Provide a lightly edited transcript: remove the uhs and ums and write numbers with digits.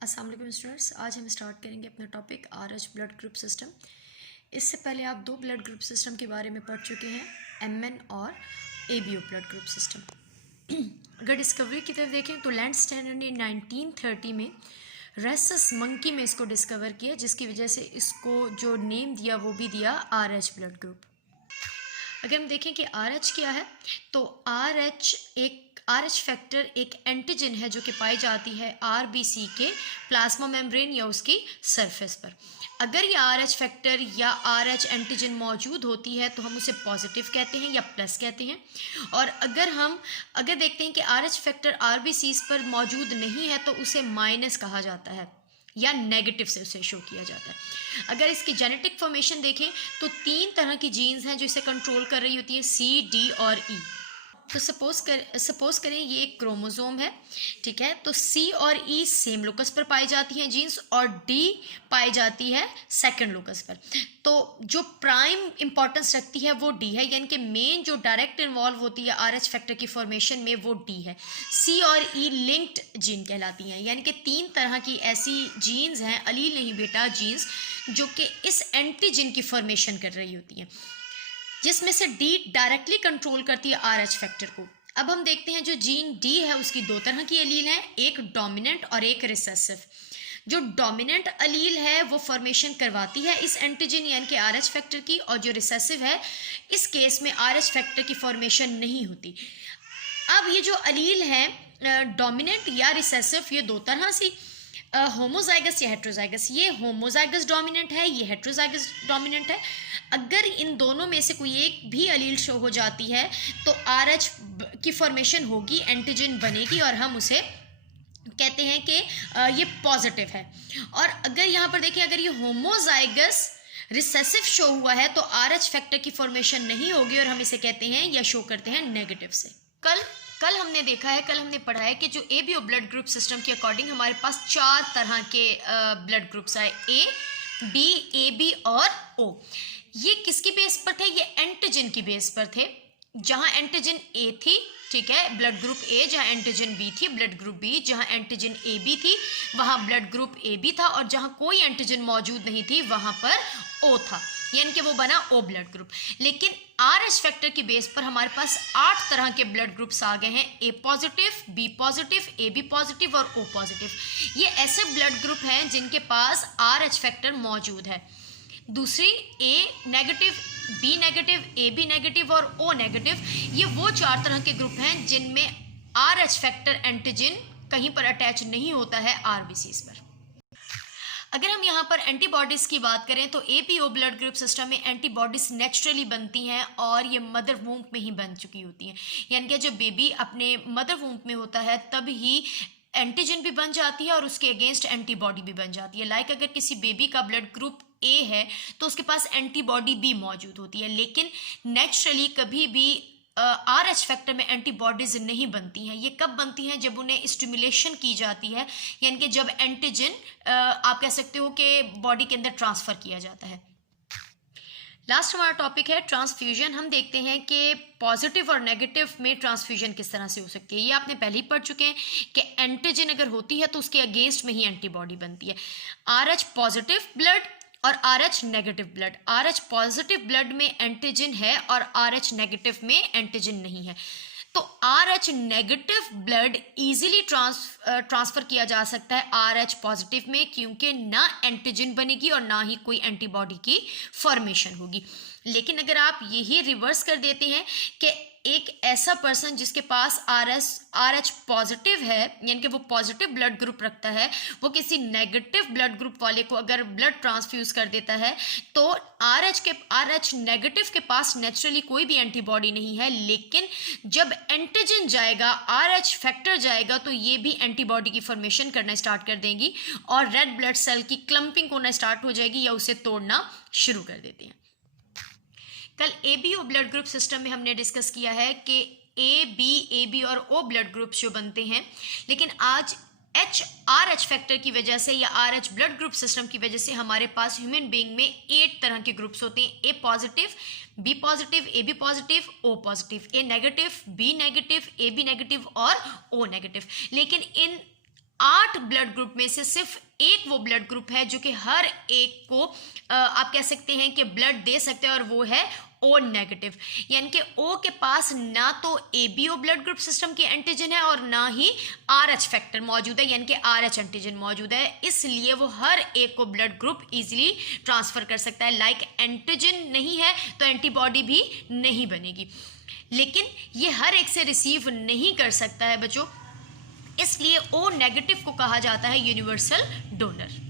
अस्सलाम वालेकुम स्टूडेंट्स, आज हम स्टार्ट करेंगे अपना topic RH blood group system. इससे पहले आप दो ब्लड ग्रुप सिस्टम के बारे में पढ़ चुके हैं, एमएन और एबीओ ब्लड ग्रुप सिस्टम। अगर डिस्कवरी की तरफ देखें तो लैंड स्टैंडर्ड ने 1930 में रेसस मंकी में इसको डिस्कवर किया, जिसकी वजह से इसको जो नेम दिया वो भी दिया आरएच ब्लड ग्रुप। अगर हम देखें कि आरएच क्या है, तो आरएच फैक्टर एक एंटीजन है जो कि पाई जाती है आरबीसी के प्लाज्मा मेम्ब्रेन या उसकी सरफेस पर। अगर ये आरएच फैक्टर या आरएच एंटीजन मौजूद होती है तो हम उसे पॉजिटिव कहते हैं या प्लस कहते हैं। और अगर देखते हैं कि आरएच फैक्टर आरबीसीज पर मौजूद नहीं है तो उसे माइनस कहा जाता है या नेगेटिव से उसे शो किया जाता है। अगर इसकी जेनेटिक फॉर्मेशन देखें तो 3 तरह की जीन्स हैं जो इसे कंट्रोल कर रही होती है, सी, डी और ई। तो सपोज करें ये एक क्रोमोसोम है, ठीक है। तो सी और ई सेम लोकस पर पाई जाती हैं जीन्स, और डी पाई जाती है सेकंड लोकस पर। तो जो प्राइम इंपॉर्टेंस रखती है वो डी है, यानी कि मेन जो डायरेक्ट इन्वॉल्व होती है आरएच फैक्टर की फॉर्मेशन में वो डी है। सी और ई लिंक्ड जीन कहलाती हैं, यानी कि 3 तरह की ऐसी जीन्स हैं, अलील नहीं बेटा जीन्स, जो कि इस एंटीजन की फॉर्मेशन कर रही होती हैं, जिसमें से डी डायरेक्टली कंट्रोल करती है आरएच फैक्टर को। अब हम देखते हैं जो जीन डी है उसकी 2 तरह की अलील हैं, एक डोमिनेंट और एक रिसेसिव। जो डोमिनेंट अलील है वो फॉर्मेशन करवाती है इस एंटीजन यानी कि आरएच फैक्टर की, और जो रिसेसिव है इस केस में आरएच फैक्टर की फॉर्मेशन नहीं होती। अब ये जो अलील है डोमिनेंट या रिसेसिव, ये 2 तरह से होमोजाइगस या हेट्रोजाइगस। ये होमोजाइगस डोमिनेंट है, ये हेट्रोजाइगस डोमिनेंट है। अगर इन दोनों में से कोई एक भी अलील शो हो जाती है तो आरएच की फॉर्मेशन होगी, एंटीजन बनेगी और हम उसे कहते हैं कि ये पॉजिटिव है। और अगर यहाँ पर देखिए, अगर ये होमोजाइगस रिसेसिव शो हुआ है तो आरएच फैक्टर की फॉर्मेशन नहीं होगी और हम इसे कहते हैं या शो करते हैं नेगेटिव से। कल हमने पढ़ा है कि जो एबीओ ब्लड ग्रुप सिस्टम के अकॉर्डिंग हमारे पास 4 तरह के ब्लड ग्रुप्स आए, ए, बी, ए बी और ओ। ये किसकी बेस पर थे? ये एंटीजन की बेस पर थे। जहां एंटीजन ए थी, ठीक है, ब्लड ग्रुप ए, जहां एंटीजन बी थी ब्लड ग्रुप बी, जहां एंटीजन ए बी थी वहां ब्लड ग्रुप ए बी था, और जहां कोई एंटीजन मौजूद नहीं थी वहां पर ओ था, यानी कि वो बना ओ ब्लड ग्रुप। लेकिन आरएच फैक्टर की बेस पर हमारे पास 8 तरह के ब्लड ग्रुप्स आ गए हैं, A positive, B positive, A B positive और ओ पॉजिटिव। ये ऐसे ब्लड ग्रुप हैं जिनके पास आरएच फैक्टर मौजूद है। दूसरी A negative, B negative, A B negative और ओ नेगेटिव, ये वो 4 तरह के ग्रुप हैं जिनमें आरएच फैक्टर एंटीजन कहीं पर अटैच नहीं होता है आरबीसीज पर। अगर हम यहाँ पर एंटीबॉडीज़ की बात करें तो एबीओ ब्लड ग्रुप सिस्टम में एंटीबॉडीज़ नेचुरली बनती हैं और ये मदर वूम्ब में ही बन चुकी होती हैं, यानी कि जब बेबी अपने मदर वूम्ब में होता है तब ही एंटीजन भी बन जाती है और उसके अगेंस्ट एंटीबॉडी भी बन जाती है। लाइक अगर किसी बेबी का ब्लड ग्रुप ए है तो उसके पास एंटीबॉडी भी मौजूद होती है, लेकिन नेचुरली कभी भी आरएच फैक्टर में एंटीबॉडीज नहीं बनती हैं। ये कब बनती हैं? जब उन्हें स्टिमुलेशन की जाती है, यानी कि जब एंटीजन आप कह सकते हो कि बॉडी के अंदर ट्रांसफ़र किया जाता है। लास्ट हमारा टॉपिक है ट्रांसफ्यूजन। हम देखते हैं कि पॉजिटिव और नेगेटिव में ट्रांसफ्यूजन किस तरह से हो सकती है। ये आपने पहले ही पढ़ चुके हैं कि एंटीजन अगर होती है तो उसके अगेंस्ट में ही एंटीबॉडी बनती है। आरएच पॉजिटिव ब्लड और RH negative blood. RH positive blood में एंटीजन है और आरएच नेगेटिव में एंटीजन नहीं है। तो RH negative blood easily transfer किया जा सकता है आरएच पॉजिटिव में, क्योंकि ना एंटीजन बनेगी और ना ही कोई एंटीबॉडी की फॉर्मेशन होगी। लेकिन अगर आप यही रिवर्स कर देते हैं कि एक ऐसा पर्सन जिसके पास आरएच पॉजिटिव है, यानी कि वो पॉजिटिव ब्लड ग्रुप रखता है, वो किसी नेगेटिव ब्लड ग्रुप वाले को अगर ब्लड ट्रांसफ्यूज कर देता है तो आरएच नेगेटिव के पास नेचुरली कोई भी एंटीबॉडी नहीं है, लेकिन जब एंटीजन जाएगा, आरएच फैक्टर जाएगा, तो ये भी एंटीबॉडी की फॉर्मेशन करना स्टार्ट कर देंगी और रेड ब्लड सेल की क्लम्पिंग होना स्टार्ट हो जाएगी या उसे तोड़ना शुरू कर देते हैं। कल एबीओ ब्लड ग्रुप सिस्टम में हमने डिस्कस किया है कि ए बी और ओ ब्लड ग्रुप्स जो बनते हैं, लेकिन आज आरएच फैक्टर की वजह से या आरएच ब्लड ग्रुप सिस्टम की वजह से हमारे पास ह्यूमन बीइंग में 8 तरह के ग्रुप्स होते हैं, A positive, B positive, A B positive, O positive, A negative, B negative, A B negative और ओ नेगेटिव। लेकिन इन 8 ब्लड ग्रुप में से सिर्फ एक वो ब्लड ग्रुप है जो कि हर एक को आप कह सकते हैं कि ब्लड दे सकते हैं, और वो है O नेगेटिव। यानी कि O के पास ना तो ABO ब्लड ग्रुप सिस्टम की एंटीजन है और ना ही RH फैक्टर मौजूद है, यानी कि RH एंटीजन मौजूद है, इसलिए वो हर एक को ब्लड ग्रुप इजीली ट्रांसफर कर सकता है। लाइक एंटीजन नहीं है तो एंटीबॉडी भी नहीं बनेगी, लेकिन ये हर एक से रिसीव नहीं कर सकता है बच्चों, इसलिए O नेगेटिव को कहा जाता है यूनिवर्सल डोनर।